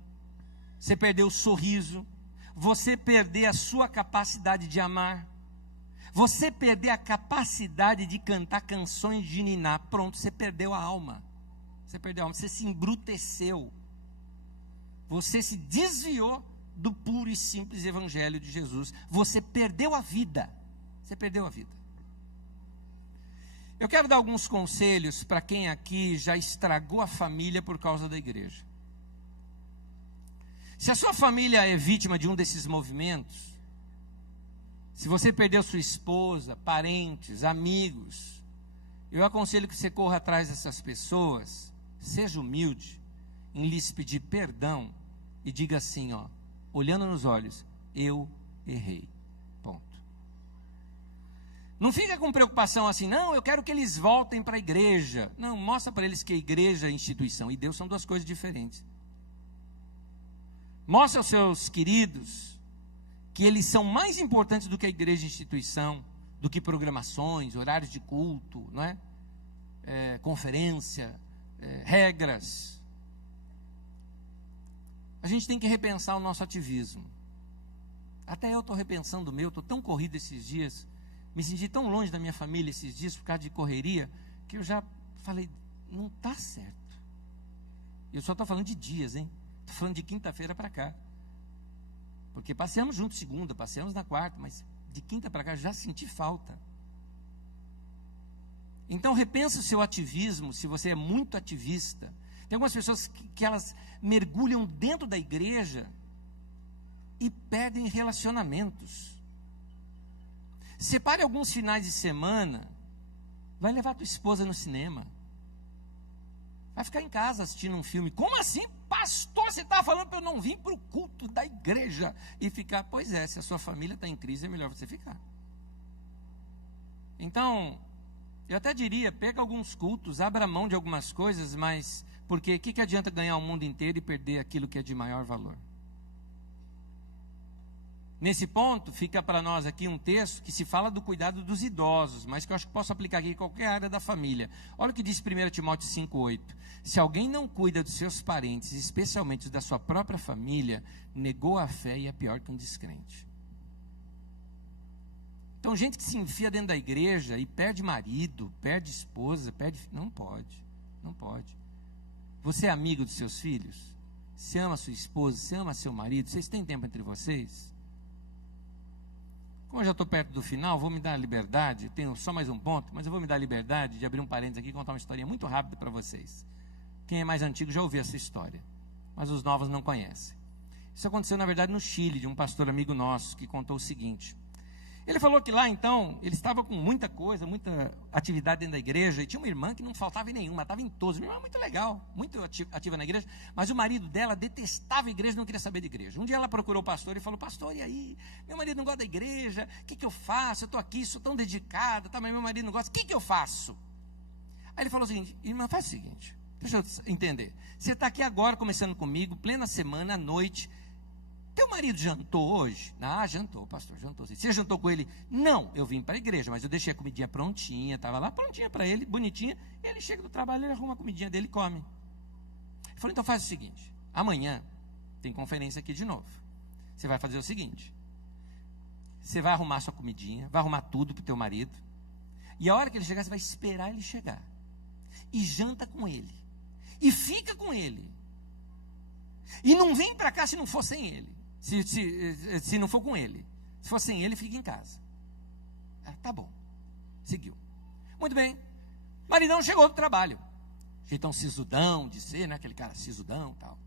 você perder o sorriso, você perder a sua capacidade de amar, você perder a capacidade de cantar canções de niná. Pronto, você perdeu a alma. Você perdeu a alma, você se embruteceu. Você se desviou do puro e simples evangelho de Jesus. Você perdeu a vida. Você perdeu a vida. Eu quero dar alguns conselhos para quem aqui já estragou a família por causa da igreja. Se a sua família é vítima de um desses movimentos, se você perdeu sua esposa, parentes, amigos, eu aconselho que você corra atrás dessas pessoas, seja humilde em lhes pedir perdão e diga assim, ó, olhando nos olhos, eu errei. Ponto. Não fica com preocupação assim, não, eu quero que eles voltem para a igreja. Não, mostra para eles que a igreja, a instituição e Deus são duas coisas diferentes. Mostra aos seus queridos que eles são mais importantes do que a igreja e a instituição, do que programações, horários de culto, não é? Conferência, regras. A gente tem que repensar o nosso ativismo. Até eu estou repensando o meu, estou tão corrido esses dias, me senti tão longe da minha família esses dias por causa de correria, que eu já falei, não está certo. Eu só estou falando de dias, hein? Estou falando de quinta-feira para cá. Porque passeamos juntos segunda, passeamos na quarta, mas de quinta para cá já senti falta. Então repensa o seu ativismo, se você é muito ativista. Tem algumas pessoas que elas mergulham dentro da igreja e perdem relacionamentos. Separe alguns finais de semana, vai levar tua esposa no cinema. Vai ficar em casa assistindo um filme. Como assim, pastor? Você está falando para eu não vir para o culto da igreja e ficar? Pois é, se a sua família está em crise, é melhor você ficar. Então, eu até diria, pega alguns cultos, abra mão de algumas coisas, mas porque o que adianta ganhar o mundo inteiro e perder aquilo que é de maior valor? Nesse ponto, fica para nós aqui um texto que se fala do cuidado dos idosos, mas que eu acho que posso aplicar aqui em qualquer área da família. Olha o que diz 1 Timóteo 5,8. Se alguém não cuida dos seus parentes, especialmente da sua própria família, negou a fé e é pior que um descrente. Então, gente que se enfia dentro da igreja e perde marido, perde esposa, perde... Não pode, não pode. Você é amigo dos seus filhos? Você ama sua esposa? Você ama seu marido? Vocês têm tempo entre vocês? Como eu já estou perto do final, vou me dar a liberdade, tenho só mais um ponto, mas eu vou me dar a liberdade de abrir um parênteses aqui e contar uma historinha muito rápida para vocês. Quem é mais antigo já ouviu essa história, mas os novos não conhecem. Isso aconteceu, na verdade, no Chile, de um pastor amigo nosso, que contou o seguinte. Ele falou que lá, então, ele estava com muita coisa, muita atividade dentro da igreja, e tinha uma irmã que não faltava em nenhuma, estava em todos. Uma irmã muito legal, muito ativa na igreja, mas o marido dela detestava a igreja, não queria saber de igreja. Um dia ela procurou o pastor e falou, pastor, e aí? Meu marido não gosta da igreja, o que eu faço? Eu estou aqui, sou tão dedicada, tá, mas meu marido não gosta, o que eu faço? Aí ele falou o seguinte, irmã, faz o seguinte, deixa eu entender. Você está aqui agora, começando comigo, plena semana, à noite. Teu marido jantou hoje? Ah, jantou, pastor, jantou. Você jantou com ele? Não, eu vim para a igreja, mas eu deixei a comidinha prontinha, estava lá prontinha para ele, bonitinha. Ele chega do trabalho, ele arruma a comidinha dele e come. Ele falou, então faz o seguinte, amanhã tem conferência aqui de novo. Você vai fazer o seguinte, você vai arrumar sua comidinha, vai arrumar tudo para o teu marido, e a hora que ele chegar, você vai esperar ele chegar. E janta com ele. E fica com ele. E não vem para cá se não for sem ele. Se não for com ele. Se for sem ele, fica em casa. Tá bom. Seguiu. Muito bem. Maridão chegou do trabalho. Jeitão sisudão de ser, né? Aquele cara sisudão e tal.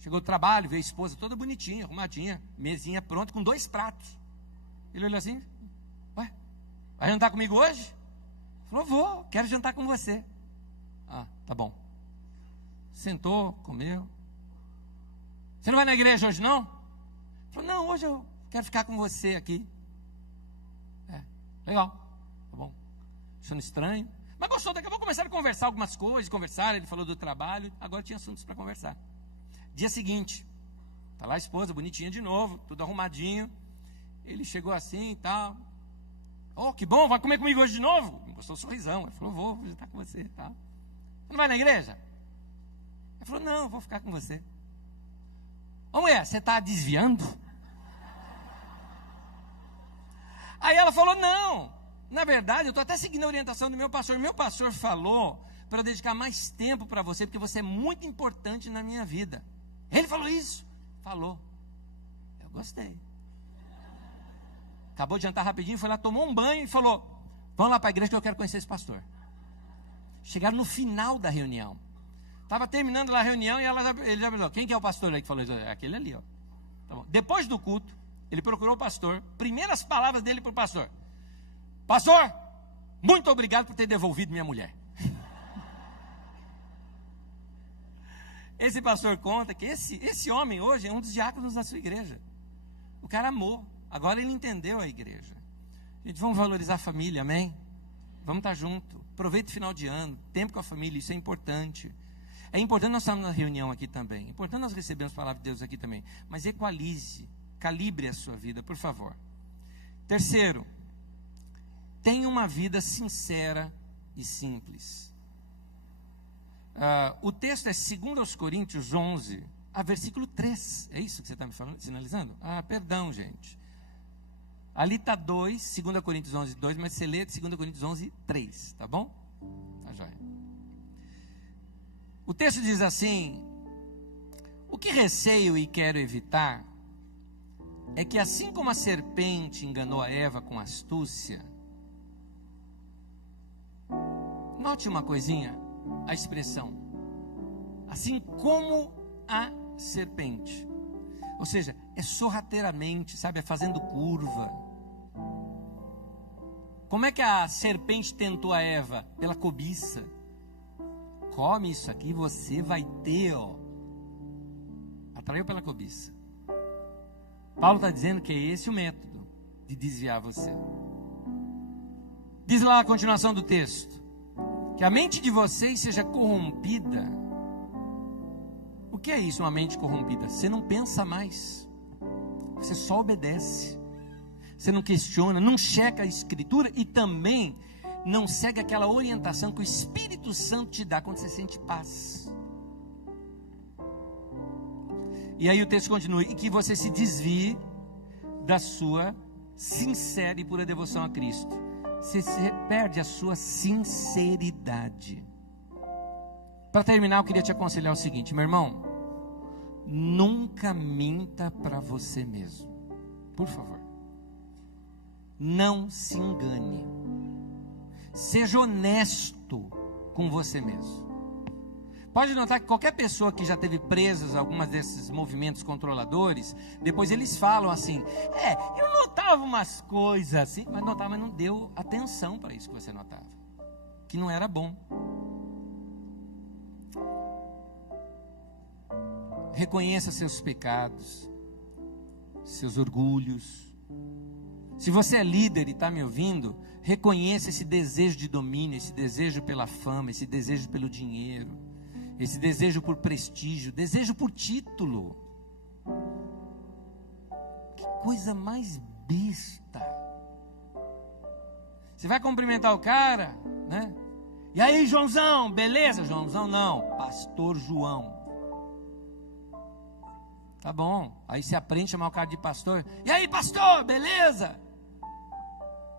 Chegou do trabalho, veio a esposa toda bonitinha, arrumadinha, mesinha pronta, com 2 pratos. Ele olhou assim, ué, vai jantar comigo hoje? Falou, vou, quero jantar com você. Ah, tá bom. Sentou, comeu. Você não vai na igreja hoje, não? Falou, não, hoje eu quero ficar com você aqui. Legal, tá bom. Achando estranho. Mas gostou, daqui a pouco começaram a conversar algumas coisas, ele falou do trabalho, agora tinha assuntos para conversar. Dia seguinte, tá lá a esposa, bonitinha de novo, tudo arrumadinho. Ele chegou assim e tal. Oh, que bom, vai comer comigo hoje de novo? Gostou do sorrisão. Ele falou, vou visitar com você, tá? Você não vai na igreja? Ela falou, não, eu vou ficar com você. Ô mulher, você está desviando? Aí ela falou, não, na verdade eu estou até seguindo a orientação do meu pastor. Meu pastor falou para eu dedicar mais tempo para você, porque você é muito importante na minha vida. Ele falou isso? Falou. Eu gostei. Acabou de jantar rapidinho, foi lá, tomou um banho e falou, vamos lá para a igreja que eu quero conhecer esse pastor. Chegaram no final da reunião. Estava terminando lá a reunião e ele já falou, quem que é o pastor aí que falou isso? Aquele ali, ó. Tá bom. Depois do culto, ele procurou o pastor, primeiras palavras dele para o pastor. Pastor, muito obrigado por ter devolvido minha mulher. Esse pastor conta que esse homem hoje é um dos diáconos da sua igreja. O cara amou, agora ele entendeu a igreja. Gente, vamos valorizar a família, amém? Vamos estar junto, aproveita o final de ano, tempo com a família, isso é importante. É importante nós estarmos na reunião aqui também, é importante nós recebermos a palavra de Deus aqui também, mas equalize, calibre a sua vida, por favor. Terceiro, tenha uma vida sincera e simples. O texto é 2 Coríntios 11, versículo 3. É isso que você está me falando, sinalizando? Perdão, gente. Ali está 2 Coríntios 11, 2, mas você lê 2 Coríntios 11, 3, tá bom? Tá joia. O texto diz assim: o que receio e quero evitar é que, assim como a serpente enganou a Eva com astúcia, note uma coisinha, a expressão, assim como a serpente, ou seja, é sorrateiramente, sabe, é fazendo curva. Como é que a serpente tentou a Eva? Pela cobiça. Come isso aqui, você vai ter, ó. Atraiu pela cobiça. Paulo está dizendo que é esse o método de desviar você. Diz lá a continuação do texto: que a mente de vocês seja corrompida. O que é isso, uma mente corrompida? Você não pensa mais, você só obedece, você não questiona, não checa a escritura e também não segue aquela orientação que o Espírito Santo te dá quando você sente paz. E aí o texto continua: e que você se desvie da sua sincera e pura devoção a Cristo. Você perde a sua sinceridade. Para terminar, eu queria te aconselhar o seguinte, meu irmão: nunca minta para você mesmo, por favor. Não se engane. Seja honesto com você mesmo. Pode notar que qualquer pessoa que já teve presas algumas desses movimentos controladores, depois eles falam assim: eu notava umas coisas assim, mas não deu atenção para isso que você notava, que não era bom. Reconheça seus pecados, seus orgulhos. Se você é líder e está me ouvindo, reconheça esse desejo de domínio, esse desejo pela fama, esse desejo pelo dinheiro, esse desejo por prestígio, desejo por título. Que coisa mais besta. Você vai cumprimentar o cara, né? E aí, Joãozão, beleza? Joãozão não, Pastor João. Tá bom. Aí você aprende a chamar o cara de pastor. E aí, pastor, beleza?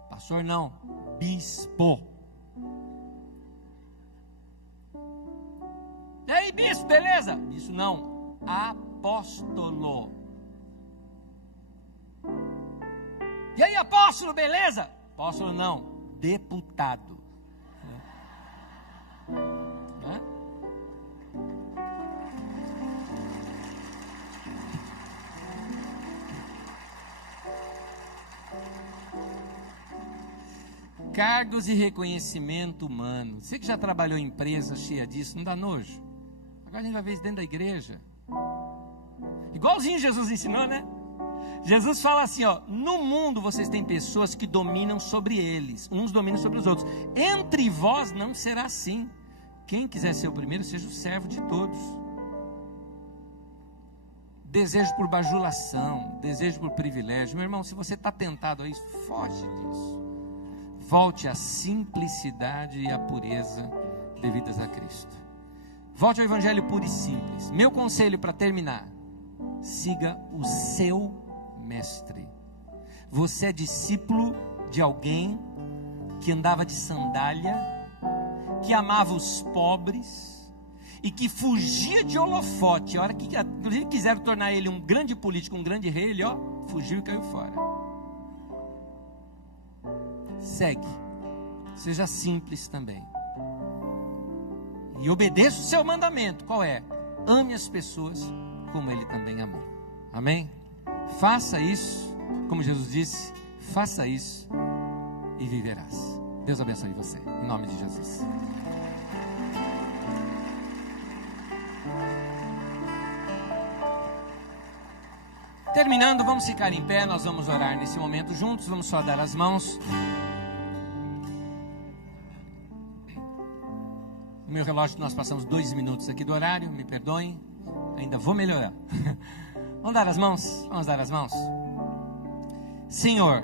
Pastor não, bispo. E aí, bispo, beleza? Isso não, apóstolo. E aí, apóstolo, beleza? Apóstolo não, deputado. Né? Cargos e reconhecimento humano. Você que já trabalhou em empresa cheia disso, não dá nojo? Agora a gente vai ver isso dentro da igreja. Igualzinho Jesus ensinou, né? Jesus fala assim, ó: no mundo vocês têm pessoas que dominam sobre eles, uns dominam sobre os outros. Entre vós não será assim. Quem quiser ser o primeiro, seja o servo de todos. Desejo por bajulação, desejo por privilégio. Meu irmão, se você está tentado a isso, foge disso. Volte à simplicidade e à pureza devidas a Cristo. Volte ao evangelho puro e simples. Meu conselho para terminar: siga o seu mestre. Você é discípulo de alguém que andava de sandália, que amava os pobres e que fugia de holofote. A hora que quiseram tornar ele um grande político, um grande rei, ele fugiu e caiu fora. Segue. Seja simples também. E obedeça o seu mandamento. Qual é? Ame as pessoas como ele também amou. Amém? Faça isso, como Jesus disse, faça isso e viverás. Deus abençoe você, em nome de Jesus. Terminando, vamos ficar em pé, nós vamos orar nesse momento juntos, vamos só dar as mãos. No meu relógio nós passamos 2 minutos aqui do horário, me perdoem, ainda vou melhorar. Vamos dar as mãos? Vamos dar as mãos? Senhor,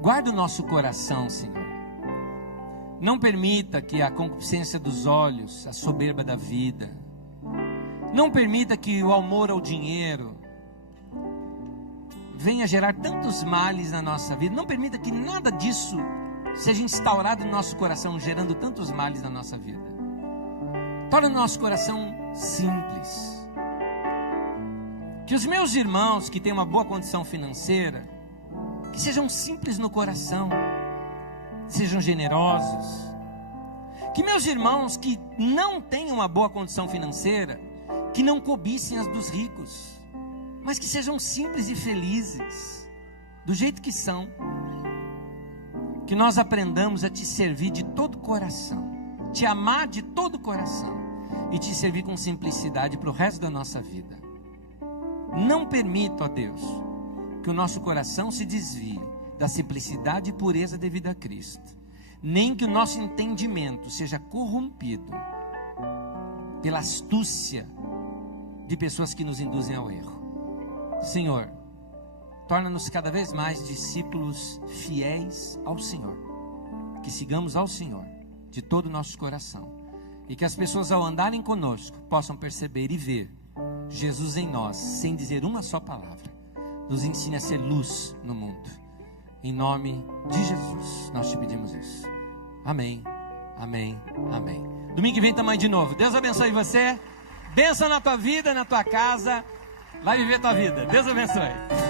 guarda o nosso coração, Senhor. Não permita que a concupiscência dos olhos, a soberba da vida, não permita que o amor ao dinheiro venha gerar tantos males na nossa vida. Não permita que nada disso seja instaurado no nosso coração, gerando tantos males na nossa vida. Torna o nosso coração simples. Que os meus irmãos que têm uma boa condição financeira, que sejam simples no coração, sejam generosos. Que meus irmãos que não têm uma boa condição financeira, que não cobicem as dos ricos, mas que sejam simples e felizes, do jeito que são. Que nós aprendamos a te servir de todo o coração, te amar de todo o coração e te servir com simplicidade para o resto da nossa vida. Não permita, ó Deus, que o nosso coração se desvie da simplicidade e pureza devida a Cristo, nem que o nosso entendimento seja corrompido pela astúcia de pessoas que nos induzem ao erro. Senhor, torna-nos cada vez mais discípulos fiéis ao Senhor, que sigamos ao Senhor de todo o nosso coração, e que as pessoas ao andarem conosco possam perceber e ver Jesus em nós, sem dizer uma só palavra. Nos ensine a ser luz no mundo. Em nome de Jesus, nós te pedimos isso. Amém, amém, amém. Domingo que vem estamos aí de novo. Deus abençoe você. Bênção na tua vida, na tua casa. Vai viver tua vida. Deus abençoe.